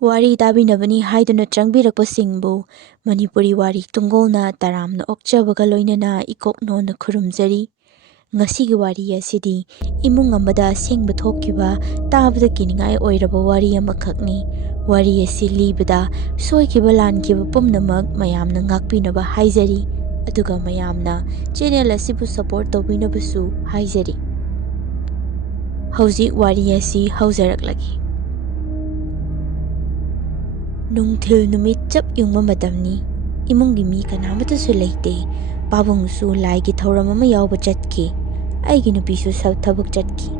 Wari tabinabani haiduna changbirakpasingbu Manipuri wari Tunggolna taramna okchabaga loinana ikoknona khurumjari. Ngasigi wari asidi imung amada asengba thokkiba tabada kiningai oiraba wari amakhakni. Wari asi libada soikiba lankiba pumnamak mayamna ngakpinaba haijari. Aduga mayamna channel asibu support tawbinabasu haijari. Hauji wari asi haujaraklagi. Nungthil numit chap yungma matamni imungi mi kanamatasu leite pabungsu laigi thauram ama yawba chatki aigi nupisu thabak chatki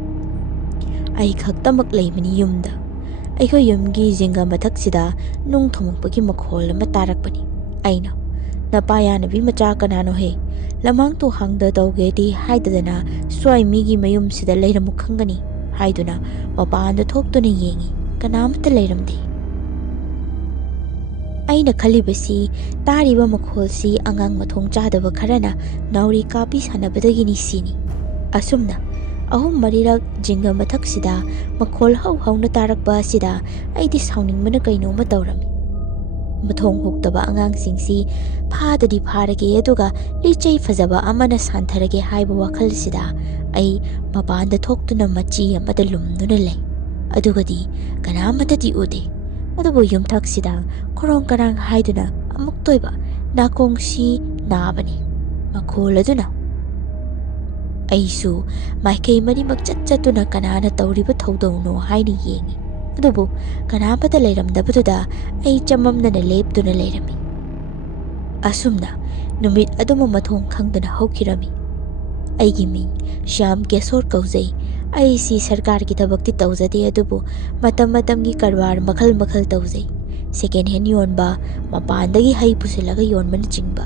ai khaktamak leimani yumda aiko yumgi jinga mathaksida nung thomukpagi makhol ama tarakpani aina napaya nabi macha kanano he lamang tu hangda tawge di haidadana swai migi mayum sida leiramu khangani haiduna mapanda thoktuna yengi kanamata leiramdi aina khalibasi tariba makholsi angang mathong chadaba kharana nauri kapi sanabadagini sini asumna ahum marirak jinga mathaksida makhol hauna tarakba sida aidi sauningmana kainoma tawrami mathong hoktaba angang singsi phadadi pharage aduga lichei fajaba amana santharage haiba wakhal sida ai mapanda thoktuna machi amada lumduna lei adugadi kanamatadi ude adubu yumthaksida korong karang haiduna amuk toiba nakongsi nabani makhol aduna aisu maikei mari makchatchatuna kanana tawriba thodauno haini yengi adubu kanamata leiramdabaduda ai chamamnana leptuna leirami asumna numit aduma mathong khangdana hokirami aigi mi sham kesor kauzai aisi sarkar ki thabakti tawjade adubu matam matamgi karwar makhal makhal tawjai second hand yonba mapandagi hai pusilaga yonman chingba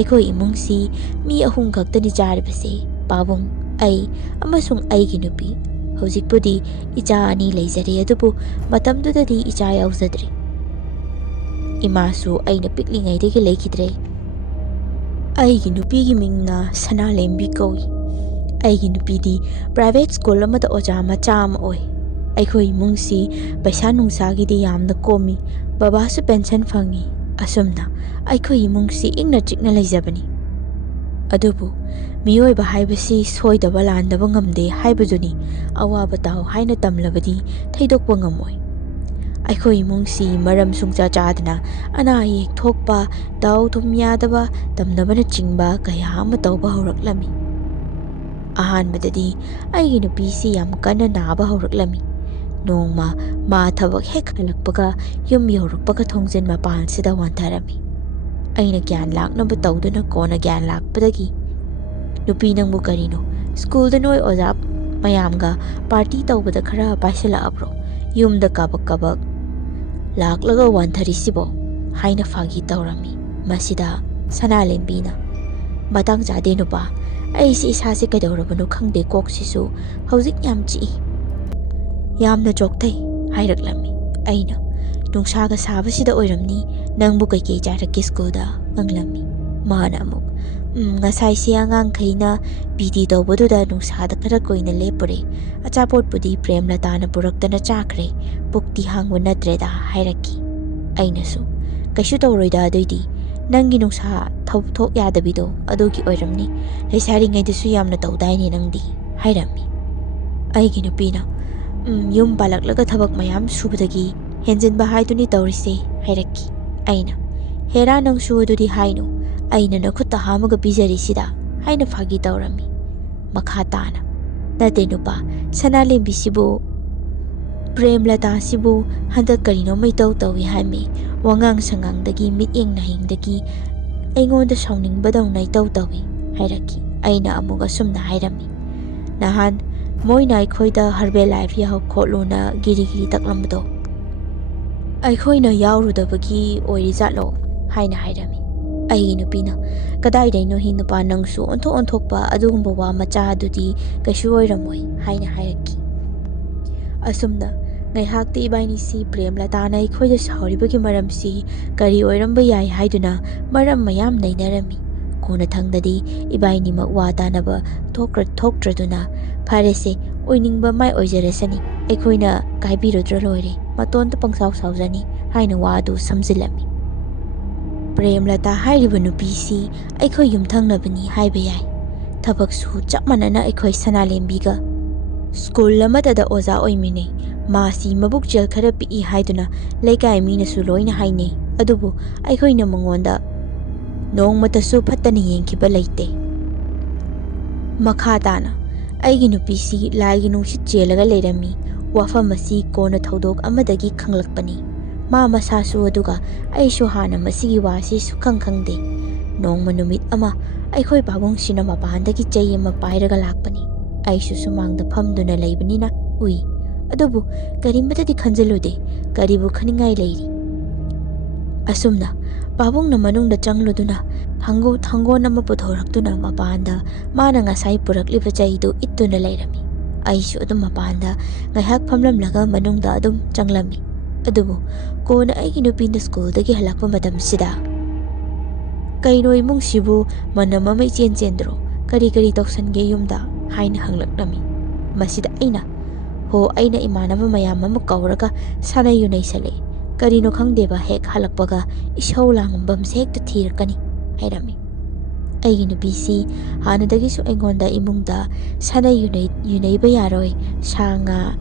aiko imungsi mi ahum khaktani charibase pabung ai amasung aigi nupi hojikpudi icha ani leijare adubu matamdudadi icha yauzadre imasu aina piklingai degi leikidre aigi nupi gi mingna sana lembi kawi aigi nupidi private school amada oja macha ama oi akhoi mungsi paisa nungsagi di yamna komi baba su pension fangi asumna akhoi mungsi ingna chikna leijabani adubu miyoi ba haibasi soidaba landaba ngamde haibaduni awaba taw haina tamlabadi thaidokpa ngamoi akhoi mungsi maram sungcha chadna ana yek thokpa daw thum yadaba tamnabana chingba kaya ama tawba horaklami ahanbadadi aigi nupisi yam kana naba horaklami nongma ma thabak hek halakpaga yum yorukpaga thongjen mapan sida wantharami aina gyan laknaba tawduna kona gyan lakpadagi nupi nangbu karino school da noi ojab mayamga party tawbada khara paisala abro yumda kabak laklaga wanthari sibo haina fagi tawrami masida Manipina batang jade nupa aisi isase kadawrabanu khangde koksisu hauzik yam chi yamna chokthai hairaklammi aina nungsaga sabasida oiramni nangbu kaikei jarakki school da anglammi mana amuk ngasai si angang khaina bidi tawbaduda nungsada khara koina lepure achapot pudi premlata na puraktana chakre pukti hangwa natreda hairakki ainasu kaishu tawroida adoidi nangi nungsa thok yadabido adogi oiramni leisari ngaidasu yamna tawdaini nangdi hairami aigi nupina yum balaklaga thabak mayam subadagi henjinba haiduni tawrise hairakki aina hera nangsu adudi haino aina nakhutta hamaga bijari sida haina phagi tawrami makha tana nate nupa sanalembi sibu premlata sibu handak karino mai tawi haime wangang sangangdagi mityeng nahingdagi aingonda sauningbadaw nai tawi hairaki aina amuga sumna hairami nahan moina aikhoida harbe life yaw kholuna giri taklambado aikhoina yawrudabagi oiri jatlo haina hairami aigi nupina kadai daino hi nupa nangsu onthokpa adugumba wa macha adudi kaishu oiramoi haina hairaki asumna ngai hakti ibaini si premlata na ikhoida sauribagi maramsi kari oiramba yai haiduna maram mayam nainarami kona thangdadi ibaini makwa tanaba thoktraduna pharese oiningba mai oijarasani aikhoina kaibirudra loire matonta pangsao saujani haina wa adu samjilami. Premlata hairiba nupisi aikhoi yumthangnabani haiba yai. Thabaksu chap manana aikhoi Sanalembiga school amadada oza oimine masi mabuk jel khara pi haiduna leikai mina su loina haine adubu aikhoi na mangonda nongmatasu phattana yengkiba leite. Makha tana aigi nupisi laigi nungsit jelaga leirami wafam asi kona thodok amadagi khanglakpani. Ma masasu aduga aishu hana masigi wasi sukhang khangde. Nongma numit ama aikhoi pabong sina mapandagi chai ama pairaga lakpani. Aishu sumangda phamduna leibanina ui. Adubu karimatadi khanjalude karibu khaningai leiri. Asumna pabong na manungda changluduna thango nama puthoraktuna mapanda mana ngasai purakliba chaidu ittuna leirami. Aishu adum mapanda ngaihak phamlamlaga manungda adum changlami. Adubu kona aigi nupina school dagi halakpa matamsida kaino imung sibu manama mai chen chendro kari toksange yumda haina hanglaknami. Masida aina aina imanaba mayam ama kauraga sana yunai sale karino khangdeba hek halakpaga ishau langambam sekta thirakani hairami. Aigi nupisi hanadagi su aingonda imungda sana yunai ba yaroi sanga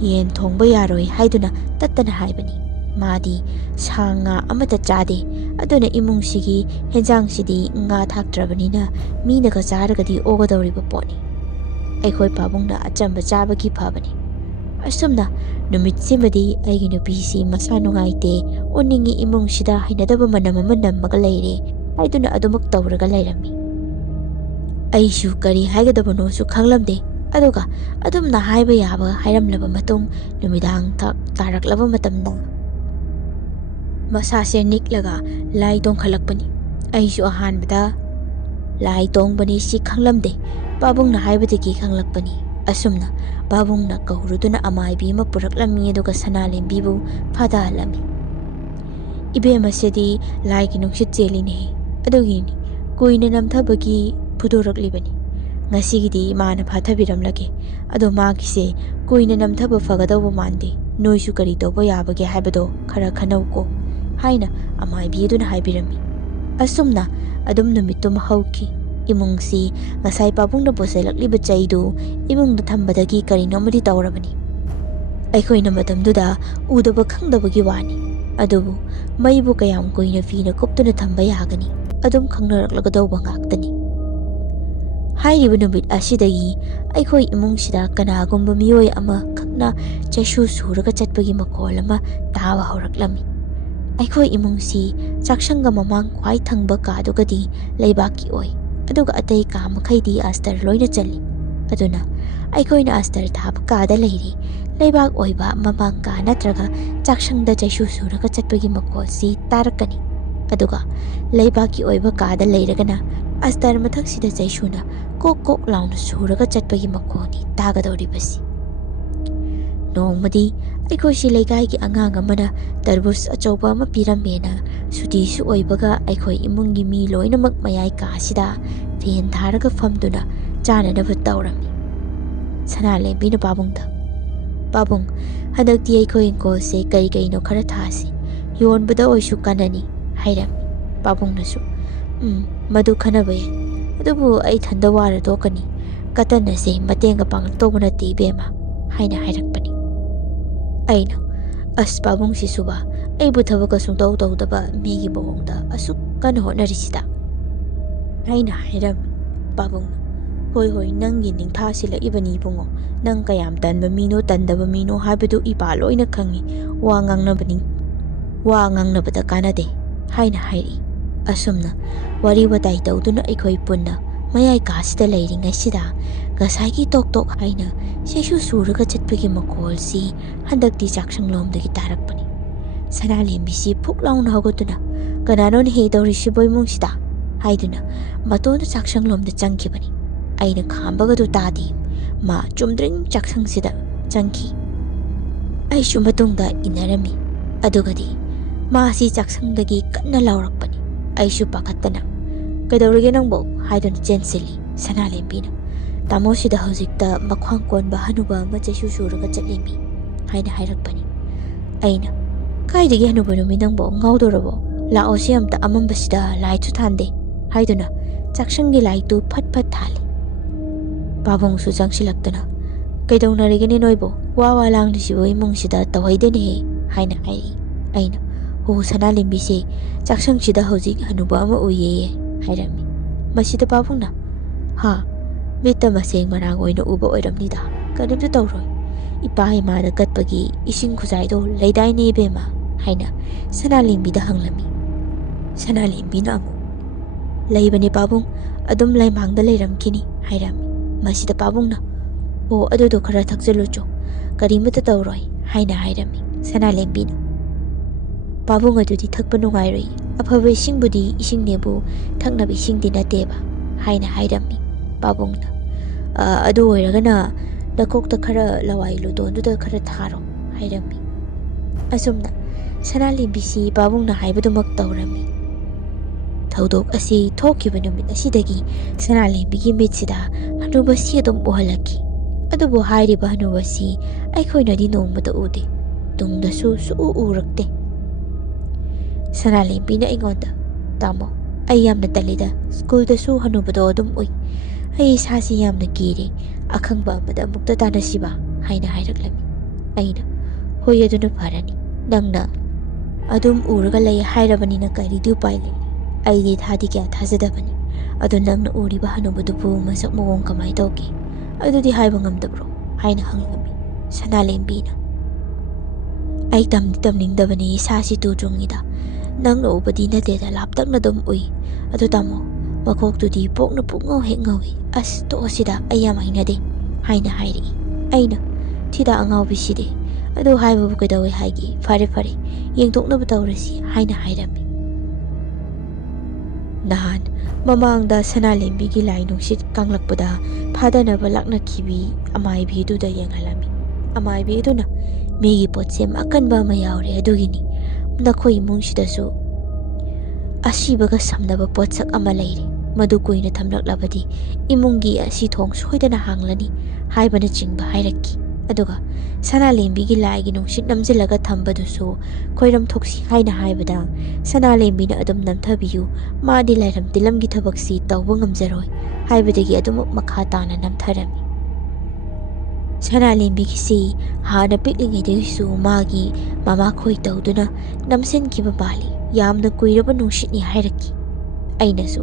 yen thongba yaroi haiduna tattana haibani. Madi sanga amata chade aduna imungsigi henjangsidi nga thaktrabanina minaga charagadi ogadawriba poni. Aikhoi pabungna achamba chabagi phabani. Asumna numitsimadi aigi nupisi masa nungaite oningi imungsida hainadaba manamama nammaga leire haiduna adumak tawraga leirami. Aishu kari haigadabano su khanglamde aduga adumna haiba yaba hairamlaba matung numidang taraklaba matamda masase niklaga lai tong khalakpani. Aishu ahanbada lai tong bani si khanglamde babungna haibadagi khanglakpani. Asumna babungna kauruduna amaibi ma puraklami aduga Sanalembibu phadahalami. Ibema sedi lai ki nungsit cheline adugini kuina namthabagi phudoraklibani. Ngasigidi mana phathabiramlage ado magise kuina namthaba fagadawba mande noisu kari toba yabage haibado khara khanauko haina amaibi aduna haibirami. Asumna adum numittum hauki. Imungsi ngasai pabungna boselakliba chaidu imungna thambadagi karino madi tawrabani. Aikhoina matamduda udaba khangdabagi wani adubu maibu kayam koina fina kuptuna thamba yagani adum khangnaraklagadawba ngaktani. Hairiba numit asidagi aikhoi imungsida kanagumba miyoi ama khakna chaishu suraga chatpagi makol ama tawa horaklami. Aikhoi imungsi chakshanga mamang khwai thangba kadugadi leibaki oi aduga atai ka makhaidi astar loina chali. Aduna aikhoina astar thab kada leiri leibak oiba mamang ka natraga chakshangda chaishu suraga chatpagi makol si tarakani. Aduga leibaki oiba kada leiragana astar mathaksida chaishuna kok launa suraga chatpagi makoni tagadoribasi. Nongmadi aikoi si leikai ki angang amana tarbus achauba ama piramena suti su oibaga aikoi imungi mi loinamak mayai kasida fen tharaga famduna chananaba tawrami. Sanalembina babungda babung hadakti aikoi ingkose kaino khara thasi yonbada oisu kanani hairami. Babungnasu madu khanabaye adubu ai thanda wara dokani katanase matenga pangtobuna tibema haina hairakpani. Aina babung si suba ai buthabaga sungtaw tawdaba migi bawongda asuk kana honarisida haina hairami. Babung hoi nangi ningtha sila ibani bungo nang kayam tanba mino tandaba mino habadu ipa loina khangi wa ngangnabada kanade haina hairi. Asumna wari watai tawduna aikhoi punna mayai kasida leiringaisida gasaigi tok haina seshu suraga chatpagi makol si handakti chakshanglomdagi tarakpani. Sanalembisi phuklauna hogotuna kananon he dawrisiboy mungsida haiduna matona chakshanglomda changkibani. Aina khambagadu tadi ma chumdring chakshangsida changki. Aishu matungda inarami adugadi ma si chaksangdagi kanna laurakpani. Aishu pakatana kadawrige nangbo haiduna chensili. Sanalembina tamosida hojikta makhwang konba hanuba ama chaishu suraga chatlimi haina hairakpani. ꯑꯩꯅ ꯀꯥꯏꯗꯒꯤ ꯍꯅꯨꯕꯅꯣꯃꯤ ꯅꯪꯕꯣ ꯉꯥꯎꯗꯣꯔꯕꯣ ꯂꯥꯛꯑꯣ ꯁꯤ ꯑꯝꯇ ꯑꯃꯝꯕꯁꯤꯗ ꯂꯥꯏꯠꯁꯨ ꯊꯥꯟꯗꯦ ꯍꯥꯏꯗꯨꯅ ꯆꯥꯛꯁꯪꯒꯤ ꯂꯥꯏꯠꯇꯨ ꯐꯠ ꯐꯠ ꯊꯥꯜꯂꯤ ꯄꯥꯕꯨꯡꯁꯨ ꯆꯪꯁꯤꯜꯂꯛꯇꯨꯅ ꯀꯩꯗꯧꯅꯔꯤꯒꯦꯅꯦ ꯅꯣꯏꯕꯣ ꯋꯥ ꯂꯥꯡꯂꯤꯁꯤꯕꯨ ꯏꯃꯨꯡꯁꯤꯗ ꯇꯧꯍꯩꯗꯦꯅꯦꯍꯦ ꯍꯥꯏꯅ ꯍꯥꯏꯔꯛꯏ ꯑꯩꯅ ꯍꯣ ꯁꯅꯥꯂꯦꯝꯕꯤꯁꯦ ꯆꯥꯛꯁꯪꯁꯤꯗ ꯍꯧꯖꯤꯛ ꯍꯅꯨꯕ ꯑꯃ ꯎꯏꯌꯦ ꯍꯥꯏꯔꯝꯃꯤ ꯃꯁꯤꯗ ꯄꯥꯕꯨꯡꯅ ꯍꯥ ꯃꯤꯠꯇ ꯃꯁꯦꯡ ꯃꯔꯥꯡ ꯑꯣꯏꯅ ꯎꯕ ꯑꯣꯏꯔꯝꯅꯤꯗ ꯀꯔꯤꯝꯇ ꯇꯧꯔꯣꯏ ꯏꯄꯥ ꯏꯃꯥꯗ ꯀꯠꯄꯒꯤ ꯏꯁꯤꯡ ꯈꯨꯖꯥꯏꯗꯣ ꯂꯩꯗꯥꯏꯅꯦ ꯏꯕꯦꯝꯃ ꯍꯥꯏꯅ ꯁꯅꯥꯂꯦꯝꯕꯤꯗ ꯍꯪꯂꯝꯃꯤ ꯁꯅꯥꯂꯦꯝꯕꯤꯅ ꯑꯃꯨꯛ ꯂꯩꯕꯅꯦ ꯄꯥꯕꯨꯡ ꯑꯗꯨꯝ ꯂꯩꯃꯥꯡꯗ ꯂꯩꯔꯝꯈꯤꯅꯤ ꯍꯥꯏꯔꯝꯃꯤ ꯃꯁꯤꯗ ꯄꯥꯕꯨꯡꯅ ꯑꯣ ꯑꯗꯨꯗꯣ ꯈꯔ ꯊꯛꯆꯜꯂꯨꯆꯣ ꯀꯔꯤꯃꯇ ꯇꯧꯔꯣꯏ ꯍꯥꯏꯅ ꯍꯥꯏꯔꯝꯃꯤ ꯁꯅꯥꯂꯦꯝꯕꯤꯅ ꯄꯥꯕꯨꯡ ꯑꯗꯨꯗꯤ ꯊꯛꯄ ꯅꯨꯡꯉꯥꯏꯔꯣꯏ ꯑꯐꯕ ꯏꯁꯤꯡꯕꯨꯗꯤ ꯏꯁꯤꯡꯅꯦꯕꯨ ꯊꯛꯅꯕ ꯏꯁꯤꯡꯗꯤ ꯅꯠꯇꯦꯕ ꯍꯥꯏꯅ ꯍꯥꯏꯔꯝꯃꯤ ꯄꯥꯕꯨꯡꯅ ꯑꯗꯨ ꯑꯣꯏꯔꯒꯅ ꯅꯀꯣꯛꯇ ꯈꯔ ꯂꯋꯥꯏ ꯂꯨꯇꯣꯟꯗꯨꯗ ꯈꯔ ꯊꯥꯔꯣ ꯍꯥꯏꯔꯝꯃꯤ ꯑꯁꯨꯝꯅ ꯁꯅꯥꯂꯦꯝꯕꯤꯁꯤ ꯄꯥꯕꯨꯡꯅ ꯍꯥꯏꯕꯗꯨꯃꯛ ꯇꯧꯔꯝꯃꯤ ꯊꯧꯗꯣꯛ ꯑꯁꯤ ꯊꯣꯛꯈꯤꯕ ꯅꯨꯃꯤꯠ ꯑꯁꯤꯗꯒꯤ ꯁꯅꯥꯂꯦꯝꯕꯤꯒꯤ ꯃꯤꯠꯁꯤꯗ ꯍꯅꯨꯕꯁꯤ ꯑꯗꯨꯝ ꯎꯍꯜꯂꯛꯈꯤ ꯑꯗꯨꯕꯨ ꯍꯥꯏꯔꯤꯕ ꯍꯅꯨꯕꯁꯤ ꯑꯩꯈꯣꯏꯅꯗꯤ ꯅꯣꯡꯃꯇ ꯎꯗꯦ ꯇꯨꯡꯗꯁꯨ ꯁꯨꯛꯎ ꯎꯔꯛꯇꯦ ꯁꯅꯥꯂꯦꯝꯕꯤꯅ ꯑꯩꯉꯣꯟꯗ ꯇꯥꯃꯣ ꯑꯩ ꯌꯥꯝꯅ ꯇꯜꯂꯤꯗ ꯁ꯭ꯀꯨꯜꯗꯁꯨ ꯍꯅꯨꯕꯗꯣ ꯑꯗꯨꯝ ꯎꯏ ꯑꯩ ꯏꯁꯥꯁꯤ ꯌꯥꯝꯅ ꯀꯤꯔꯦ ꯑꯈꯪꯕ ꯑꯃꯗ ꯑꯃꯨꯛꯇ ꯇꯥꯟꯅꯁꯤꯕ ꯍꯥꯏꯅ ꯍꯥꯏꯔꯛꯂꯝꯃꯤ ꯑꯩꯅ ꯍꯣꯏ ꯑꯗꯨꯅ ꯐꯔꯅꯤ ꯅꯪꯅ ꯑꯗꯨꯝ ꯎꯔꯒ ꯂꯩ ꯍꯥꯏꯔꯕꯅꯤꯅ ꯀꯔꯤꯗꯤ ꯎꯄꯥꯏ ꯂꯩ ꯑꯩꯗꯤ ꯊꯥꯗꯤ ꯀꯌꯥ ꯊꯥꯖꯗꯕꯅꯤ ꯑꯗꯨ ꯅꯪꯅ ꯎꯔꯤꯕ ꯍꯅꯨꯕꯗꯨꯕꯨ ꯃꯁꯛ ꯃꯑꯣꯡ ꯀꯃꯥꯏ ꯇꯧꯒꯦ ꯑꯗꯨꯗꯤ ꯍꯥꯏꯕ ꯉꯝꯗꯕ꯭ꯔꯣ ꯍꯥꯏꯅ ꯍꯪꯂꯝꯃꯤ ꯁꯅꯥꯂꯦꯝꯕꯤꯅ ꯑꯩ ꯇꯝꯅꯤꯡꯗꯕꯅꯤ ꯏꯁꯥꯁꯤ ꯇꯨꯗ꯭ꯔꯨꯡꯉꯤꯗ ꯅꯪꯅ ꯎꯕꯗꯤ ꯅꯠꯇꯦꯗ ꯂꯥꯞꯇꯛꯅ ꯑꯗꯨꯝ ꯎꯏ ꯑꯗꯨ ꯇꯥꯃꯣ ꯃꯀꯣꯛꯇꯨꯗꯤ ꯄꯣꯛꯅ ꯄꯨꯡꯉꯧ ꯍꯦꯛ ꯉꯧꯏ ꯑꯁ ꯇꯣꯛꯑꯁꯤꯗ ꯑꯩ ꯌꯥꯝ ꯍꯩꯅꯗꯦ ꯍꯥꯏꯅ ꯍꯥꯏꯔꯛꯏ ꯑꯩꯅ ꯊꯤꯗ ꯑꯉꯥꯎꯕꯤꯁꯤꯗꯤ ꯑꯗꯨ ꯍꯥꯏꯕꯕꯨ ꯀꯩꯗꯧꯋꯦ ꯍꯥꯏꯒꯦ ꯐꯔꯦ ꯐꯔꯦ ꯌꯦꯡꯊꯣꯛꯅꯕ ꯇꯧꯔꯁꯤ ꯍꯥꯏꯅ ꯍꯥꯏꯔꯝꯃꯤ ꯅꯍꯥꯟ ꯃꯃꯥꯡꯗ ꯁꯅꯥꯂꯦꯝꯕꯤꯒꯤ ꯂꯥꯏ ꯅꯨꯡꯁꯤꯠ ꯀꯥꯡꯂꯛꯄꯗ ꯐꯥꯗꯅꯕ ꯂꯥꯛꯅꯈꯤꯕꯤ ꯑꯃꯥꯏꯕꯤꯗꯨꯗ ꯌꯦꯡꯍꯜꯂꯝꯃꯤ ꯑꯃꯥꯏꯕꯤ ꯑꯗꯨꯅ ꯃꯤꯒꯤ ꯄꯣꯠꯁꯦꯝ ꯑꯀꯟꯕ ꯑꯃ ꯌꯥꯎꯔꯦ ꯑꯗꯨꯒꯤꯅꯤ ꯅꯈꯣꯏ ꯏꯃꯨꯡꯁꯤꯗꯁꯨ ꯑꯁꯤꯕꯒ ꯁꯝꯅꯕ ꯄꯣꯠꯁꯛ ꯑꯃ ꯂꯩꯔꯦ ꯃꯗꯨ ꯀꯨꯏꯅ ꯊꯝꯂꯛꯂꯕꯗꯤ ꯏꯃꯨꯡꯒꯤ ꯑꯁꯤ ꯊꯣꯡ ꯁꯣꯏꯗꯅ ꯍꯥꯡꯂꯅꯤ ꯍꯥꯏꯕꯅꯆꯤꯡꯕ ꯍꯥꯏꯔꯛꯈꯤ ꯑꯗꯨꯒ ꯁꯅꯥꯂꯦꯝꯕꯤꯒꯤ ꯂꯥꯏꯒꯤ ꯅꯨꯡꯁꯤꯠ ꯅꯝꯁꯤꯜꯂꯒ ꯊꯝꯕꯗꯨꯁꯨ ꯈꯣꯏꯔꯝ ꯊꯣꯛꯁꯤ ꯍꯥꯏꯅ ꯍꯥꯏꯕꯗ ꯁꯅꯥꯂꯦꯝꯕꯤꯅ ꯑꯗꯨꯝ ꯅꯝꯊꯕꯤꯌꯨ ꯃꯥꯗꯤ ꯂꯥꯏꯔꯝ ꯇꯤꯜꯂꯝꯒꯤ ꯊꯕꯛꯁꯤ ꯇꯧꯕ ꯉꯝꯖꯔꯣꯏ ꯍꯥꯏꯕꯗꯒꯤ ꯑꯗꯨꯃꯛ ꯃꯈꯥ తాꯅ ꯅꯝꯊꯔꯝꯃꯤ ꯁꯅꯥꯂꯦꯝꯕꯤꯒꯤꯁꯤ ꯍꯥꯟꯅ ꯄꯤꯛꯂꯤꯉꯩꯗꯒꯤꯁꯨ ꯃꯥꯒꯤ ꯃꯃꯥꯈꯣꯏ ꯇꯧꯗꯨꯅ ꯅꯝꯁꯤꯟꯈꯤꯕ ꯃꯥꯜꯂꯤ ꯌꯥꯝꯅ ꯀꯨꯏꯔꯕ ꯅꯨꯡꯁꯤꯠꯅꯤ ꯍꯥꯏꯔꯛꯈꯤ ꯑꯩꯅꯁꯨ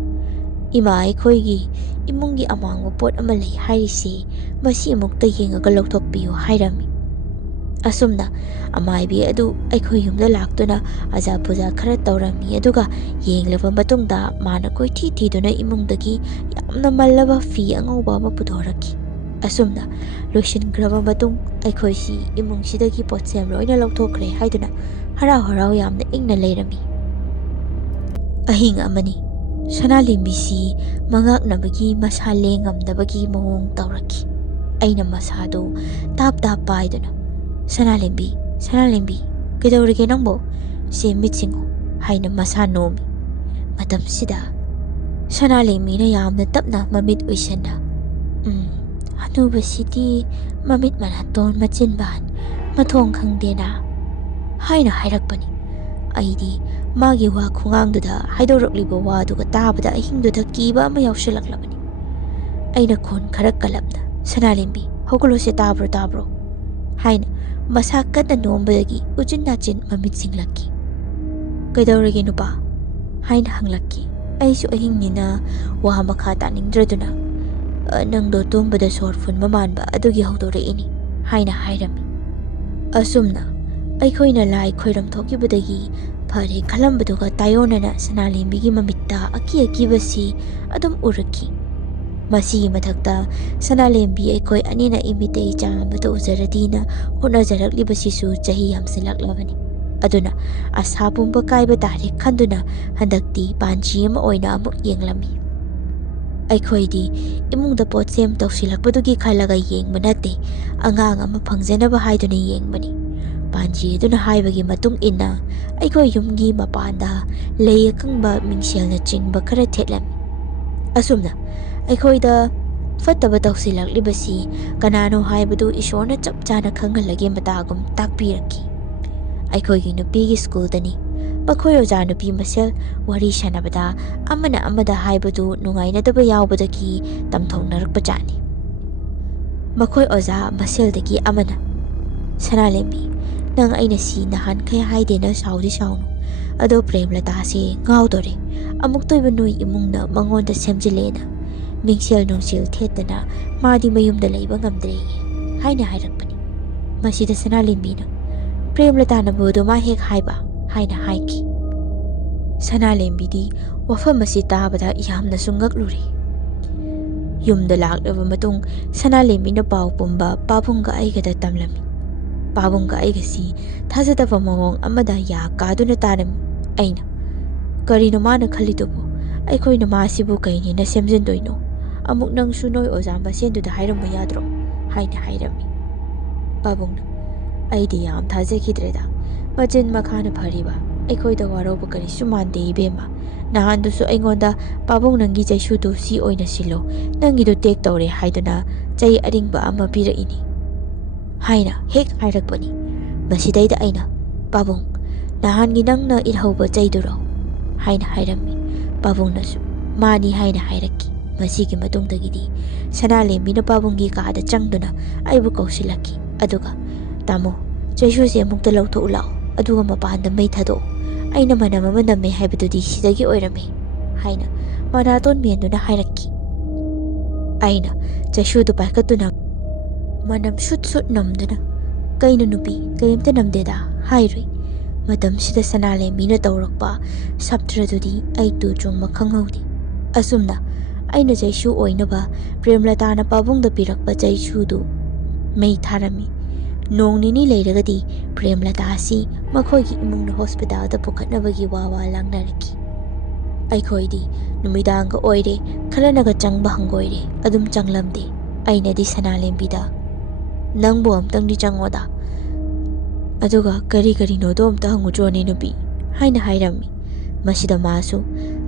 ꯏꯃꯥ ꯑꯩꯈꯣꯏꯒꯤ ꯏꯃꯨꯡꯒꯤ ꯑꯃꯥꯡꯕ ꯄꯣꯠ ꯑꯃ ꯂꯩ ꯍꯥꯏꯔꯤꯁꯤ ꯃꯁꯤ ꯑꯃꯨꯛꯇ ꯌꯦꯡꯉꯒ ꯂꯧꯊꯣꯛꯄꯤꯌꯨ ꯍꯥꯏꯔꯝꯃꯤ ꯑꯁꯨꯝꯅ ꯑꯃꯥꯏꯕꯤ ꯑꯗꯨ ꯑꯩꯈꯣꯏ ꯌꯨꯝꯗ ꯂꯥꯛꯇꯨꯅ ꯑꯖꯥ ꯄꯨꯖꯥ ꯈꯔ ꯇꯧꯔꯝꯃꯤ ꯑꯗꯨꯒ ꯌꯦꯡꯂꯕ ꯃꯇꯨꯡꯗ ꯃꯥꯅ ꯀꯣꯏꯊꯤ ꯊꯤꯗꯨꯅ ꯏꯃꯨꯡꯗꯒꯤ ꯌꯥꯝꯅ ꯃꯜꯂꯕ ꯐꯤ ꯑꯉꯧꯕ ꯑꯃ ꯄꯨꯊꯣꯔꯛꯈꯤ ꯑꯁꯨꯝꯅ ꯂꯣꯏꯁꯤꯟꯈ꯭ꯔꯕ ꯃꯇꯨꯡ ꯑꯩꯈꯣꯏꯁꯤ ꯏꯃꯨꯡꯁꯤꯗꯒꯤ ꯄꯣꯠꯁꯦꯝ ꯂꯣꯏꯅ ꯂꯧꯊꯣꯛꯈ꯭ꯔꯦ ꯍꯥꯏꯗꯨꯅ ꯍꯔꯥꯎ ꯍꯔꯥꯎ ꯌꯥꯝꯅ ꯏꯪꯅ ꯂꯩꯔꯝꯃꯤ ꯑꯍꯤꯡ ꯑꯃꯅꯤ ꯁꯅꯥꯂꯦꯝꯕꯤꯁꯤ ꯃꯉꯥꯛꯅꯕꯒꯤ ꯃꯁꯥ ꯂꯦꯡꯉꯝꯗꯕꯒꯤ ꯃꯑꯣꯡ ꯇꯧꯔꯛꯈꯤ ꯑꯩꯅ ꯃꯁꯥꯗꯨ ꯇꯥꯞ ꯇꯥꯞ ꯄꯥꯏꯗꯨꯅ ꯁꯅꯥꯂꯦꯝꯕꯤ ꯀꯩꯗꯧꯔꯤꯒꯦ ꯅꯪꯕꯣ ꯁꯦ ꯃꯤꯠꯁꯤꯡꯉꯣ ꯍꯥꯏꯅ ꯃꯁꯥ ꯅꯣꯝꯃꯤ ꯃꯇꯝꯁꯤꯗ ꯁꯅꯥꯂꯦꯝꯕꯤꯅ ꯌꯥꯝꯅ ꯇꯞꯅ ꯃꯃꯤꯠ ꯎꯏꯁꯟꯅ ꯍꯅꯨꯕꯁꯤꯗꯤ ꯃꯃꯤꯠ ꯃꯅꯥꯇꯣꯟ ꯃꯆꯤꯟꯕꯥꯟ ꯃꯊꯣꯡ ꯈꯪꯗꯦꯅ ꯍꯥꯏꯅ ꯍꯥꯏꯔꯛꯄꯅꯤ ꯑꯩꯗꯤ ꯃꯥꯒꯤ ꯋꯥ ꯈꯨꯉꯥꯡꯗꯨꯗ ꯍꯥꯏꯗꯣꯔꯛꯂꯤꯕ ꯋꯥꯗꯨꯒ ꯇꯥꯕꯗ ꯑꯍꯤꯡꯗꯨꯗ ꯀꯤꯕ ꯑꯃ ꯌꯥꯎꯁꯤꯜꯂꯛꯂꯕꯅꯤ ꯑꯩꯅ ꯈꯣꯟ ꯈꯔ ꯀꯜꯂꯞꯅ ꯁꯅꯥꯂꯦꯝꯕꯤ ꯍꯧꯒꯠꯂꯣꯁꯦ ꯇꯥꯕ꯭ꯔꯣ ꯍꯥꯏꯅ ꯃꯁꯥ ꯀꯟꯅ ꯅꯣꯝꯕꯗꯒꯤ ꯎꯆꯤꯟ ꯅꯥꯆꯤꯟ ꯃꯃꯤꯠ ꯁꯤꯡꯂꯛꯈꯤ ꯀꯩꯗꯧꯔꯒꯦ ꯅꯨꯄꯥ ꯍꯥꯏꯅ ꯍꯪꯂꯛꯈꯤ ꯑꯩꯁꯨ ꯑꯍꯤꯡꯅꯤꯅ ꯋꯥ ꯃꯈꯥ ꯇꯥꯅꯤꯡꯗ꯭ꯔꯗꯨꯅ ꯅꯪꯗꯣ ꯇꯨꯝꯕꯗ ꯁꯣꯔ ꯐꯨꯟꯕ ꯃꯥꯟꯕ ꯑꯗꯨꯒꯤ ꯍꯧꯗꯣꯔꯛꯏꯅꯤ ꯍꯥꯏꯅ ꯍꯥꯏꯔꯝꯃꯤ ꯑꯁꯨꯝꯅ ꯑꯩꯈꯣꯏꯅ ꯂꯥꯏ ꯈꯣꯏꯔꯝ ꯊꯣꯛꯈꯤꯕꯗꯒꯤ ꯐꯔꯦ ꯈꯜꯂꯝꯕꯗꯨꯒ ꯇꯥꯏꯌꯣꯟꯅꯅ ꯁꯅꯥꯂꯦꯝꯕꯤꯒꯤ ꯃꯃꯤꯠꯇ ꯑꯀꯤꯕꯁꯤ ꯑꯗꯨꯝ ꯎꯔꯛꯈꯤ ꯃꯁꯤꯒꯤ ꯃꯊꯛꯇ ꯁꯅꯥꯂꯦꯝꯕꯤ ꯑꯩꯈꯣꯏ ꯑꯅꯤꯅ ꯏꯃꯤꯠꯇꯩ ꯆꯥꯝꯕꯗ ꯎꯖꯔꯗꯤꯅ ꯍꯣꯠꯅꯖꯔꯛꯂꯤꯕꯁꯤꯁꯨ ꯆꯍꯤ ꯌꯥꯝꯁꯤꯜꯂꯛꯂꯕꯅꯤ ꯑꯗꯨꯅ ꯑꯁꯥ ꯄꯨꯝꯕ ꯀꯥꯏꯕ ꯇꯥꯔꯦ ꯈꯟꯗꯨꯅ ꯍꯟꯗꯛꯇꯤ ꯄꯥꯟꯖꯤ ꯑꯃ ꯑꯣꯏꯅ ꯑꯃꯨꯛ ꯌꯦꯡꯂꯝꯃꯤ ꯑꯩꯈꯣꯏꯗꯤ ꯏꯃꯨꯡꯗ ꯄꯣꯠꯁꯦꯝ ꯇꯧꯁꯤꯜꯂꯛꯄꯗꯨꯒꯤ ꯈꯜꯂꯒ ꯌꯦꯡꯕ ꯅꯠꯇꯦ ꯑꯉꯥꯡ ꯑꯃ ꯐꯪꯖꯅꯕ ꯍꯥꯏꯗꯨꯅ ꯌꯦꯡꯕꯅꯤ ꯄꯥꯟꯖꯤ ꯑꯗꯨꯅ ꯍꯥꯏꯕꯒꯤ ꯃꯇꯨꯡ ꯏꯟꯅ ꯑꯩꯈꯣꯏ ꯌꯨꯝꯒꯤ ꯃꯄꯥꯟꯗ ꯂꯩ ꯑꯀꯪꯕ ꯃꯤꯡꯁꯦꯜꯅ ꯆꯤꯡꯕ ꯈꯔ ꯊꯦꯠꯂꯝꯃꯤ ꯑꯁꯨꯝꯅ ꯑꯩꯈꯣꯏꯗ ꯐꯠꯇꯕ ꯇꯧꯁꯤꯜꯂꯛꯂꯤꯕꯁꯤ ꯀꯅꯥꯅꯣ ꯍꯥꯏꯕꯗꯨ ꯏꯁꯣꯔꯅ ꯆꯞ ꯆꯥꯅ ꯈꯪꯍꯜꯂꯒꯦ ꯃꯇꯥꯒꯨꯝ ꯇꯥꯛꯄꯤꯔꯛꯈꯤ ꯑꯩꯈꯣꯏꯒꯤ ꯅꯨꯄꯤꯒꯤ ꯁ꯭ꯀꯨꯜꯗꯅꯤ꯫ ꯃꯈꯣꯏ ꯑꯣꯖꯥ ꯅꯨꯄꯤ ꯃꯁꯦꯜ ꯋꯥꯔꯤ ꯁꯥꯟꯅꯕꯗ ꯑꯃꯅ ꯑꯃꯗ ꯍꯥꯏꯕꯗꯨ ꯅꯨꯡꯉꯥꯏꯅꯗꯕ ꯌꯥꯎꯕꯗꯒꯤ ꯇꯝꯊꯣꯛꯅꯔꯛꯄꯖꯥꯠꯅꯤ꯫ ꯃꯈꯣꯏ ꯑꯣꯖꯥ ꯃꯁꯦꯜꯗꯒꯤ ꯑꯃꯅ, "ꯁꯅꯥꯂꯦꯝꯕꯤ, ꯅꯪ ꯑꯩꯅ ꯁꯤ ꯅꯍꯥꯟꯈꯩ ꯍꯥꯏꯗꯦꯅ ꯁꯥꯎꯗꯤ ꯁꯥꯎꯅꯨ, ꯑꯗꯣ ꯄ꯭ꯔꯦꯝꯂꯇꯥꯁꯦ ꯉꯥꯎꯗꯣꯔꯦ, ꯑꯃꯨꯛꯇꯣꯏꯕ ꯅꯣꯏ ꯏꯃꯨꯡꯅ ꯃꯉꯣꯟꯗ ꯁꯦꯝꯖꯤꯜꯂꯦꯅ ꯃꯤꯡꯁꯦꯜ ꯅꯨꯡꯁꯦꯜ ꯊꯦꯠꯇꯅ ꯃꯥꯗꯤ ꯃꯌꯨꯝꯗ ꯂꯩꯕ ꯉꯝꯗ꯭ꯔꯦꯌꯦ" ꯍꯥꯏꯅ ꯍꯥꯏꯔꯛꯄꯅꯤ꯫ ꯃꯁꯤꯗ ꯁꯅꯥꯂꯦꯝꯕꯤꯅ, "ꯄ꯭ꯔꯦꯝꯂꯇꯥꯅꯕꯨ ꯑꯗꯨꯃꯥꯏ ꯍꯦꯛ ꯍꯥꯏꯕ" ꯍꯥꯏꯅ ꯍꯥꯏꯈꯤ꯫ ꯁꯅꯥꯂꯦꯝꯕꯤꯗꯤ ꯋꯥꯐꯝ ꯑꯁꯤ ꯇꯥꯕꯗ ꯌꯥꯝꯅꯁꯨ ꯉꯛꯂꯨꯔꯦ꯫ ꯌꯨꯝꯗ ꯂꯥꯛꯂꯕ ꯃꯇꯨꯡ ꯁꯅꯥꯂꯦꯝꯕꯤꯅ ꯄꯥꯎ ꯄꯨꯝꯕ ꯄꯥꯕꯨꯡꯒ ꯑꯩꯒꯗ ꯇꯝꯂꯝꯃꯤ꯫ ꯄꯥꯕꯨꯡꯒ ꯑꯩꯒꯁꯤ ꯊꯥꯖꯗꯕ ꯃꯑꯣꯡ ꯑꯃꯗ ꯌꯥ ꯀꯥꯗꯨꯅ ꯇꯥꯔꯝꯃꯤ꯫ ꯑꯩꯅ, "ꯀꯔꯤꯅꯣ ꯃꯥꯅ ꯈꯜꯂꯤꯗꯨꯕꯨ? ꯑꯩꯈꯣꯏꯅ ꯃꯥꯁꯤꯕꯨ ꯀꯩꯅꯦꯅ ꯁꯦꯝꯖꯤꯟꯗꯣꯏꯅꯣ? ꯑꯃꯨꯛ ꯅꯪꯁꯨ ꯅꯣꯏ ꯑꯣꯖꯥ ꯃꯁꯦꯟꯗꯨꯗ ꯍꯥꯏꯔꯝꯕ ꯌꯥꯗ꯭ꯔꯣ?" ꯍꯥꯏꯅ ꯍꯥꯏꯔꯝꯃꯤ꯫ ꯄꯥꯕꯨꯡꯅ, "ꯑꯩꯗꯤ ꯌꯥꯝ ꯊꯥꯖꯈꯤꯗ꯭ꯔꯦꯗ, ꯃꯆꯤꯟ ꯃꯈꯥꯅ ꯐꯔꯤꯕ, ꯑꯩꯈꯣꯏꯗ ꯋꯥꯔꯧꯕ ꯀꯔꯤꯁꯨ ꯃꯥꯟꯗꯦ ꯏꯕꯦꯝꯃ꯫ ꯅꯍꯥꯟꯗꯨꯁꯨ ꯑꯩꯉꯣꯟꯗ 'ꯄꯥꯕꯨꯡ ꯅꯪꯒꯤ ꯆꯩꯁꯨꯗꯨ ꯁꯤ ꯑꯣꯏꯅ ꯁꯤꯜꯂꯣ, ꯅꯪꯒꯤꯗꯨ ꯇꯦꯛ ꯇꯧꯔꯦ' ꯍꯥꯏꯗꯨꯅ ꯆꯩ ꯑꯔꯤꯡꯕ ꯑꯃ ꯄꯤꯔꯛꯏꯅꯤ" ꯍꯥꯏꯅ ꯍꯦꯛ ꯍꯥꯏꯔꯛꯄꯅꯤ꯫ ꯃꯁꯤꯗꯩꯗ ꯑꯩꯅ, "ꯄꯥꯕꯨꯡ, ꯅꯍꯥꯟꯒꯤ ꯅꯪꯅ ꯏꯠꯍꯧꯕ ꯆꯩꯗꯨꯔꯣ?" ꯍꯥꯏꯅ ꯍꯥꯏꯔꯝꯃꯤ꯫ ꯄꯥꯕꯨꯡꯅꯁꯨ "ꯃꯥꯅꯤ" ꯍꯥꯏꯅ ꯍꯥꯏꯔꯛꯈꯤ꯫ ꯃꯁꯤꯒꯤ ꯃꯇꯨꯡꯗꯒꯤꯗꯤ ꯁꯅꯥꯂꯦꯝꯕꯤꯅ ꯄꯥꯕꯨꯡꯒꯤ ꯀꯥꯗ ꯆꯪꯗꯨꯅ ꯑꯩꯕꯨ ꯀꯧꯁꯤꯜꯂꯛꯈꯤ, ꯑꯗꯨꯒ "ꯇꯥꯃꯣ, ꯆꯩꯁꯨꯁꯦ ꯑꯃꯨꯛꯇ ꯂꯧꯊꯣꯛꯎ ꯂꯥꯛꯑꯣ, ꯑꯗꯨꯒ ꯃꯄꯥꯟꯗ ꯃꯩ ꯊꯥꯗꯣꯛꯑꯣ, ꯑꯩꯅ ꯃꯅꯝ ꯑꯃ ꯅꯝꯃꯦ ꯍꯥꯏꯕꯗꯨꯗꯤ ꯁꯤꯗꯒꯤ ꯑꯣꯏꯔꯝꯃꯦ" ꯍꯥꯏꯅ ꯃꯅꯥꯇꯣꯟ ꯃꯦꯟꯗꯨꯅ ꯍꯥꯏꯔꯛꯈꯤ꯫ ꯑꯩꯅ ꯆꯩꯁꯨꯗꯨ ꯄꯥꯏꯈꯠꯇꯨꯅ ꯃꯅꯝ ꯁꯨꯠ ꯁꯨꯠ ꯅꯝꯗꯨꯅ, "ꯀꯩꯅꯣ ꯅꯨꯄꯤ, ꯀꯔꯤꯝꯇ ꯅꯝꯗꯦꯗ" ꯍꯥꯏꯔꯨꯏ꯫ ꯃꯇꯝꯁꯤꯗ ꯁꯅꯥꯂꯦꯝꯕꯤꯅ ꯇꯧꯔꯛꯄ ꯁꯞꯇ꯭ꯔꯗꯨꯗꯤ ꯑꯩ ꯇꯨ ꯆꯨꯡꯕ ꯈꯪꯍꯧꯗꯦ꯫ ꯑꯁꯨꯝꯅ ꯑꯩꯅ ꯆꯩꯁꯨ ꯑꯣꯏꯅꯕ ꯄ꯭ꯔꯦꯝꯂꯇꯥꯅ ꯄꯥꯕꯨꯡꯗ ꯄꯤꯔꯛꯄ ꯆꯩꯁꯨꯗꯨ ꯃꯩ ꯊꯥꯔꯝꯃꯤ꯫ ꯅꯣꯡ ꯅꯤꯅꯤ ꯂꯩꯔꯒꯗꯤ ꯄ꯭ꯔꯦꯝꯂꯇꯥ ꯑꯁꯤ ꯃꯈꯣꯏꯒꯤ ꯏꯃꯨꯡꯅ ꯍꯣꯁꯄꯤꯇꯥꯜꯗ ꯄꯨꯈꯠꯅꯕꯒꯤ ꯋꯥ ꯂꯥꯡꯅꯔꯛꯈꯤ꯫ ꯑꯩꯈꯣꯏꯗꯤ ꯅꯨꯃꯤꯗꯥꯡꯒ ꯑꯣꯏꯔꯦ, ꯈꯔꯅꯒ ꯆꯪꯕ ꯍꯪꯒꯣꯏꯔꯦ, ꯑꯗꯨꯝ ꯆꯪꯂꯝꯗꯦ꯫ ꯑꯩꯅꯗꯤ ꯁꯅꯥꯂꯦꯝꯕꯤꯗ, "ꯅꯪꯕꯨ ꯑꯝꯇꯪꯗꯤ ꯆꯪꯉꯣꯗ, ꯑꯗꯨꯒ ꯀꯔꯤ ꯀꯔꯤꯅꯣꯗꯣ ꯑꯝꯇ ꯍꯪꯉꯨꯆꯣꯅꯦ ꯅꯨꯄꯤ" ꯍꯥꯏꯅ ꯍꯥꯏꯔꯝꯃꯤ꯫ ꯃꯁꯤꯗ ꯃꯥꯁꯨ,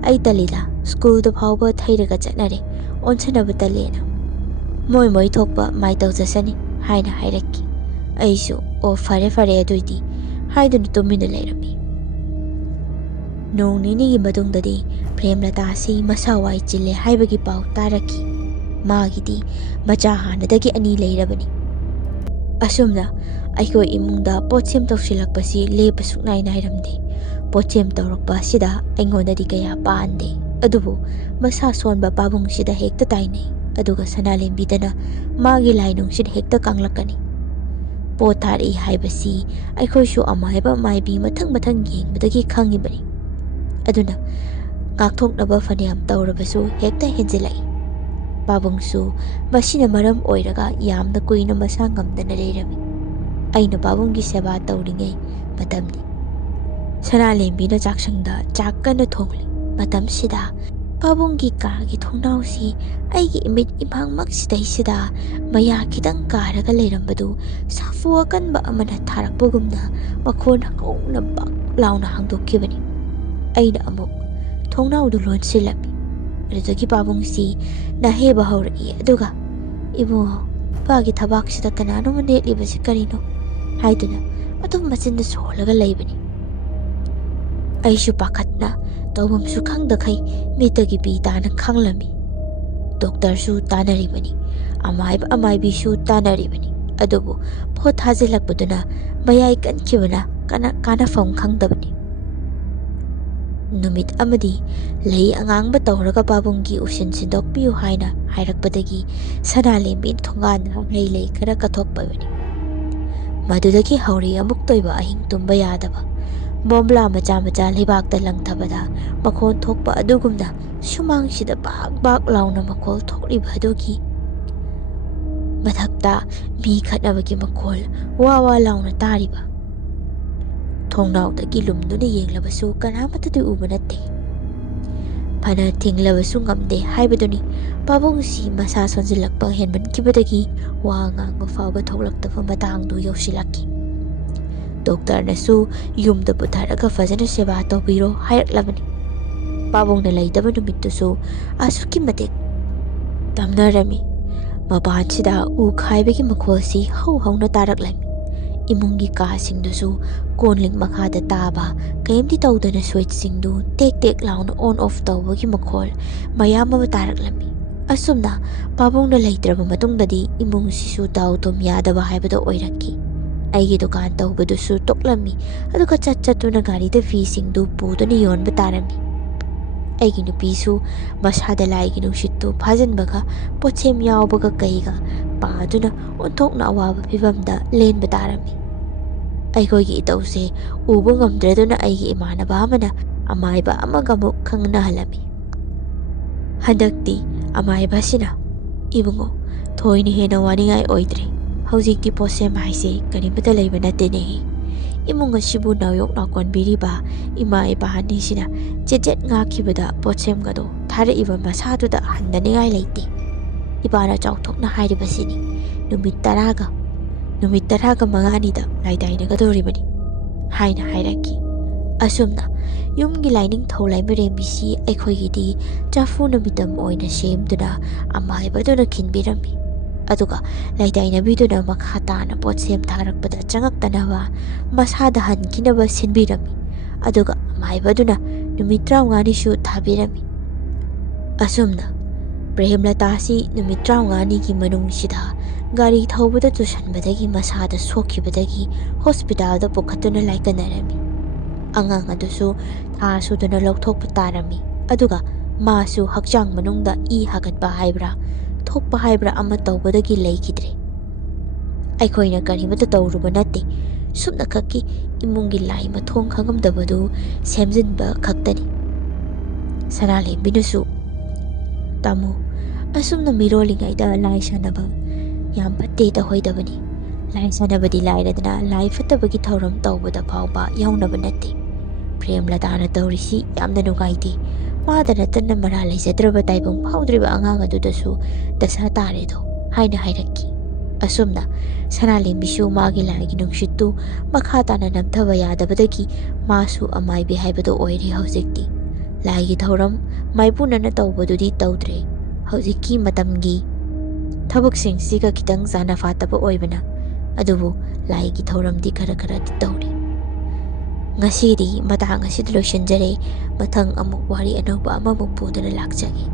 "ꯑꯩ ꯇꯜꯂꯤꯗ, ꯁ꯭ꯀꯨꯜꯗ ꯐꯥꯎꯕ ꯊꯩꯔꯒ ꯆꯠꯅꯔꯦ, ꯑꯣꯟꯁꯟꯅꯕ ꯇꯜꯂꯦꯅ, ꯃꯣꯏ ꯊꯣꯛꯄ ꯃꯥꯏ ꯇꯧꯖꯁꯅꯤ" ꯍꯥꯏꯅ ꯍꯥꯏꯔꯛꯈꯤ꯫ ꯑꯩꯁꯨ "ꯑꯣ ꯐꯔꯦ ꯐꯔꯦ ꯑꯗꯨꯏꯗꯤ" ꯍꯥꯏꯗꯨꯅ ꯇꯨꯃꯤꯟꯅ ꯂꯩꯔꯝꯃꯤ꯫ ꯅꯣꯡ ꯅꯤꯅꯤꯒꯤ ꯃꯇꯨꯡꯗꯗꯤ ꯄ꯭ꯔꯦꯝꯂꯇꯥ ꯑꯁꯤ ꯃꯁꯥ ꯋꯥꯏ ꯆꯤꯜꯂꯦ ꯍꯥꯏꯕꯒꯤ ꯄꯥꯎ ꯇꯥꯔꯛꯈꯤ꯫ ꯃꯥꯒꯤꯗꯤ ꯃꯆꯥ ꯍꯥꯟꯅꯗꯒꯤ 2 ꯂꯩꯔꯕꯅꯤ꯫ ꯑꯁꯨꯝꯅ ꯑꯩꯈꯣꯏ ꯏꯃꯨꯡꯗ ꯄꯣꯠꯁꯦꯝ ꯇꯧꯁꯤꯜꯂꯛꯄꯁꯤ ꯂꯦꯞꯄ ꯁꯨꯛꯅꯥꯏ ꯅꯥꯏꯔꯝꯗꯦ꯫ ꯄꯣꯠꯁꯦꯝ ꯇꯧꯔꯛꯄ ꯑꯁꯤꯗ ꯑꯩꯉꯣꯟꯗꯗꯤ ꯀꯌꯥ ꯄꯥꯟꯗꯦ, ꯑꯗꯨꯕꯨ ꯃꯁꯥ ꯁꯣꯟꯕ ꯄꯥꯕꯨꯡꯁꯤꯗ ꯍꯦꯛꯇ ꯇꯥꯏꯅꯩ, ꯑꯗꯨꯒ ꯁꯅꯥꯂꯦꯝꯕꯤꯗꯅ ꯃꯥꯒꯤ ꯂꯥꯏ ꯅꯨꯡꯁꯤꯠ ꯍꯦꯛꯇ ꯀꯥꯡꯂꯛꯀꯅꯤ꯫ ꯄꯣꯠ ꯊꯥꯔꯛꯏ ꯍꯥꯏꯕꯁꯤ ꯑꯩꯈꯣꯏꯁꯨ ꯑꯃꯥꯏꯕ ꯃꯥꯏꯕꯤ ꯃꯊꯪ ꯃꯊꯪ ꯌꯦꯡꯕꯗꯒꯤ ꯈꯪꯉꯤꯕꯅꯤ꯫ ꯑꯗꯨꯅ ꯉꯥꯛꯊꯣꯛꯅꯕ ꯐꯅꯌꯥꯝ ꯇꯧꯔꯕꯁꯨ ꯍꯦꯛꯇ ꯍꯦꯟꯖꯤꯜꯂꯛꯏ꯫ ꯄꯥꯕꯨꯡꯁꯨ ꯃꯁꯤꯅ ꯃꯔꯝ ꯑꯣꯏꯔꯒ ꯌꯥꯝꯅ ꯀꯨꯏꯅ ꯃꯁꯥ ꯉꯝꯗꯅ ꯂꯩꯔꯝꯃꯤ꯫ ꯑꯩꯅ ꯄꯥꯕꯨꯡꯒꯤ ꯁꯦꯕꯥ ꯇꯧꯔꯤꯉꯩ ꯃꯇꯝꯅꯤ꯫ ꯁꯅꯥꯂꯦꯝꯕꯤꯅ ꯆꯥꯛꯁꯪꯗ ꯆꯥꯛ ꯀꯟꯅ ꯊꯣꯡꯂꯤ꯫ ꯃꯇꯝꯁꯤꯗ ꯄꯥꯕꯨꯡꯒꯤ ꯀꯥꯒꯤ ꯊꯣꯡꯅꯥꯎꯁꯤ ꯑꯩꯒꯤ ꯏꯃꯤꯠ ꯏꯃꯥꯡꯃꯛꯁꯤꯗꯩꯁꯤꯗ ꯃꯌꯥ ꯈꯤꯇꯪ ꯀꯥꯔꯒ ꯂꯩꯔꯝꯕꯗꯨ ꯁꯥꯐꯨ ꯑꯀꯟꯕ ꯑꯃꯅ ꯊꯥꯔꯛꯄꯒꯨꯝꯅ ꯃꯈꯣꯟ ꯍꯧꯅ ꯕꯛ ꯂꯥꯎꯅ ꯍꯥꯡꯗꯣꯛꯈꯤꯕꯅꯤ꯫ ꯑꯩꯅ ꯑꯃꯨꯛ ꯊꯣꯡꯅꯥꯎꯗꯨ ꯂꯣꯟꯁꯤꯜꯂꯝꯃꯤ꯫ ꯑꯗꯨꯗꯒꯤ ꯄꯥꯕꯨꯡꯁꯤ ꯅꯥꯍꯦꯕ ꯍꯧꯔꯛꯏ, ꯑꯗꯨꯒ "ꯏꯕꯨꯡꯉꯣ, ꯏꯄꯥꯒꯤ ꯊꯕꯥꯛꯁꯤꯗ ꯀꯅꯥꯅꯣꯃ ꯅꯦꯠꯂꯤꯕꯁꯤ ꯀꯔꯤꯅꯣ?" ꯍꯥꯏꯗꯨꯅ ꯑꯗꯨꯝ ꯃꯆꯤꯟꯗ ꯁꯣꯜꯂꯒ ꯂꯩꯕꯅꯤ꯫ ꯑꯩꯁꯨ ꯄꯥꯈꯠꯅ ꯇꯧꯐꯝꯁꯨ ꯈꯪꯗꯈꯩ ꯃꯤꯠꯇꯒꯤ ꯄꯤ ꯇꯥꯅ ꯈꯥꯡꯂꯝꯃꯤ꯫ ꯗꯣꯛꯇꯔꯁꯨ ꯇꯥꯅꯔꯤꯕꯅꯤ, ꯑꯃꯥꯏꯕ ꯑꯃꯥꯏꯕꯤꯁꯨ ꯇꯥꯅꯔꯤꯕꯅꯤ, ꯑꯗꯨꯕꯨ ꯄꯣꯠ ꯊꯥꯖꯤꯜꯂꯛꯄꯗꯨꯅ ꯃꯌꯥꯏ ꯀꯟꯈꯤꯕꯅ ꯀꯥꯟꯅꯐꯝ ꯈꯪꯗꯕꯅꯤ꯫ ꯅꯨꯃꯤꯠ ꯑꯃꯗꯤ ꯂꯩ ꯑꯉꯥꯡꯕ ꯇꯧꯔꯒ ꯄꯥꯕꯨꯡꯒꯤ ꯎꯁꯤꯟ ꯁꯤꯟꯗꯣꯛꯄꯤꯌꯨ ꯍꯥꯏꯅ ꯍꯥꯏꯔꯛꯄꯗꯒꯤ ꯁꯅꯥꯂꯦꯝꯕꯤꯅ ꯊꯣꯡꯒꯥꯟꯗ ꯂꯩ ꯈꯔ ꯀꯠꯊꯣꯛꯄꯕꯅꯤ꯫ ꯃꯗꯨꯗꯒꯤ ꯍꯧꯔꯤ ꯑꯃꯨꯛꯇꯣꯏꯕ ꯑꯍꯤꯡ ꯇꯨꯝꯕ ꯌꯥꯗꯕ, ꯕꯣꯝꯕ꯭ꯂꯥ ꯃꯆꯥ ꯃꯆꯥ ꯂꯩꯕꯥꯛꯇ ꯂꯪꯊꯕꯗ ꯃꯈꯣꯟ ꯊꯣꯛꯄ ꯑꯗꯨꯒꯨꯝꯅ ꯁꯨꯃꯥꯡꯁꯤꯗ ꯕꯥꯛ ꯕꯥꯛ ꯂꯥꯎꯅ ꯃꯈꯣꯜ ꯊꯣꯛꯂꯤꯕ ꯑꯗꯨꯒꯤ ꯃꯊꯛꯇ ꯃꯤ ꯈꯠꯅꯕꯒꯤ ꯃꯈꯣꯜ ꯋꯥ ꯋꯥ ꯂꯥꯎꯅ ꯇꯥꯔꯤꯕ꯫ ꯊꯣꯡꯅꯥꯎꯗꯒꯤ ꯂꯨꯝꯗꯨꯅ ꯌꯦꯡꯂꯕꯁꯨ ꯀꯅꯥꯃꯠꯇꯗꯤ ꯎꯕ ꯅꯠꯇꯦ꯫ ꯐꯅ ꯊꯤꯡꯂꯕꯁꯨ ꯉꯝꯗꯦ ꯍꯥꯏꯕꯗꯨꯅꯤ꯫ ꯄꯥꯕꯨꯡꯁꯤ ꯃꯁꯥ ꯁꯣꯟꯖꯤꯜꯂꯛꯄ ꯍꯦꯟꯃꯟꯈꯤꯕꯗꯒꯤ ꯋꯥ ꯉꯥꯡꯕ ꯐꯥꯎꯕ ꯊꯣꯛꯂꯛꯇꯕ ꯃꯇꯥꯡꯗꯨ ꯌꯧꯁꯤꯜꯂꯛꯈꯤ꯫ ꯗꯣꯛꯇꯔꯅꯁꯨ ꯌꯨꯝꯗ ꯄꯨꯊꯔꯒ ꯐꯖꯅ ꯁꯦꯕꯥ ꯇꯧꯕꯤꯔꯣ ꯍꯥꯏꯔꯛꯂꯕꯅꯤ꯫ ꯄꯥꯕꯨꯡꯅ ꯂꯩꯇꯕ ꯅꯨꯃꯤꯠꯇꯨꯁꯨ ꯑꯁꯨꯛꯀꯤ ꯃꯇꯤꯛ ꯇꯝꯅꯔꯝꯃꯤ꯫ ꯃꯄꯥꯟꯁꯤꯗ ꯎ ꯈꯥꯏꯕꯒꯤ ꯃꯈꯣꯜꯁꯤ ꯍꯧ ꯍꯧꯅ ꯇꯥꯔꯛꯂꯝꯃꯤ꯫ Imunggi kaasingdusu konling makhada taba kayamdi tawdana switchsingdu tek tek launa on off tawbagi makhol mayam ama taraklami. Asumna pabongna leitraba matungdadi imungsisu daw tom yadaba haibado oiraki. Aigi dukan tawbadusu toklami aduka chatchatuna garida fisingdu puduna yonba tarami. Aigi nupisu masada laigi nungshittu phajanbaga potsem yawbaga kaiga paaduna onthokna awaba phibamda lenba tarami. Aikoigi itause uba ngamdraduna aigi imanaba amana amaiba amaga amuk khangnahalami. Handakti amaiba sina ibungo thoini hena waningai oidre. Haujikti posem haise karimata leiba natenehi. Imunga sibu nauyok nakonbiriba ima ibahani sina jejet ngakibada potsem gado thara iba masadu da handaningai leite. Ibana chauthokna hairibasini numit taraga manganida laidaynagadoribani haina hairaki. Asumna yumgi lining tholai mirembisi aikhoigidi chafu numitam oina semduna amaibaduna kinbirami. Aduga laidayinabiduna makhatana potsem tharakpada changaktanaba masada hankinaba sinbirami. Aduga amaibaduna numit 35 thabirami. Asumna Premlatasi numit 35 manungsida gari thawbada tusanbadagi masada sokhibadagi hospitalda pukhatuna laikanarami. Angang adusu thasuduna lawthokpa tarami. Aduga masu hakchang manungda hagatba haibra thokpa haibra ama tawbadagi leikidre. Aikoina karimata tawruba natte supna khakki imungi lai mathong khangamdabadu semjinba khaktani. Sanale binusu Tamu asumna mirolingaida lai sanaba yam patte ta hoidabani. Lai sanabadi lairadana lai fatabagi thauram tawbada phawba yaunaba natte. Premladana tawrisi yamna nugaiti. Madana tanna mara leijadraba taibang phawdriba angang adudasu dasa taredo haina hairaki. Asumna sanalembisu magi laigi nungshittu makhatana namthaba yadabadagi masu amaibi haibado oiri haujikti. Laigi thauram maipunana tawbadudi tawdre. Haujiki matamgi thabuk siga kitang zana fataba oibana adubu laigi thauramdi khara di tawri. Ngasidi matang asid loishanjare mathang amuk wari anauba amamuk pudana lakjagi.